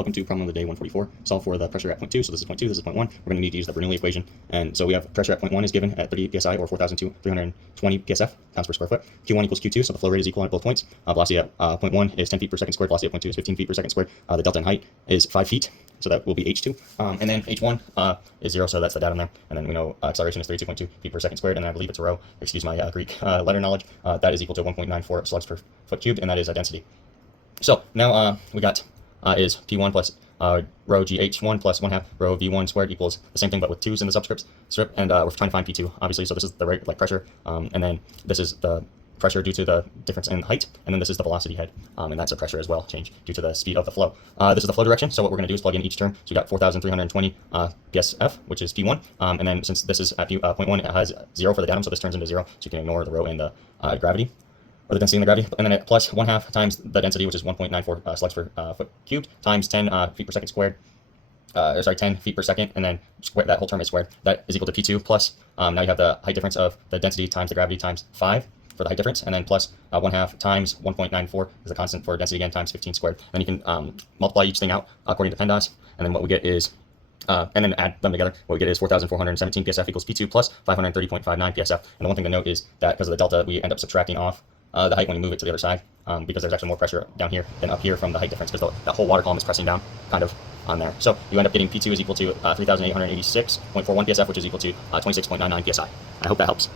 Welcome to problem of the day 144. Solve for the pressure at point 2. So this is point 2, this is point 1. We're going to need to use the Bernoulli equation. And so we have pressure at point 1 is given at 30 psi or 4,320 psf, pounds per square foot. Q1 equals Q2, so the flow rate is equal at both points. Velocity at point 1 is 10 feet per second squared. Velocity at point 2 is 15 feet per second squared. The delta in height is 5 feet. So that will be H2. And then H1 is 0, so that's the datum there. And then we know acceleration is 32.2 feet per second squared. And I believe it's a rho, excuse my Greek letter knowledge. That is equal to 1.94 slugs per foot cubed, and that is a density. So now we got is P1 plus rho GH1 plus 1/2 rho V1 squared equals the same thing but with 2's in the subscript strip, and we're trying to find P2 obviously. So this is the rate, like pressure, and then this is the pressure due to the difference in height, and then this is the velocity head, and that's a pressure as well, change due to the speed of the flow. This is the flow direction, so what we're going to do is plug in each term. So we got 4,320 psf, which is P1, and then since this is at point 1, it has 0 for the datum, so this turns into 0, so you can ignore the rho and the gravity, or the density in the gravity, and then it plus 1/2 times the density, which is 1.94 slugs per foot cubed, times 10 feet per second squared, 10 feet per second, and then square, that whole term is squared. That is equal to P2 plus, now you have the height difference of the density times the gravity times 5 for the height difference, and then plus 1/2 times 1.94 is the constant for density again, times 15 squared. Then you can multiply each thing out according to PEMDAS, and then what we get is, and then add them together, what we get is 4,417 psf equals P2 plus 530.59 psf. And the one thing to note is that because of the delta, we end up subtracting off the height when you move it to the other side, because there's actually more pressure down here than up here from the height difference, because that whole water column is pressing down kind of on there. So you end up getting P2 is equal to 3,886.41 psf, which is equal to 26.99 psi. I hope that helps.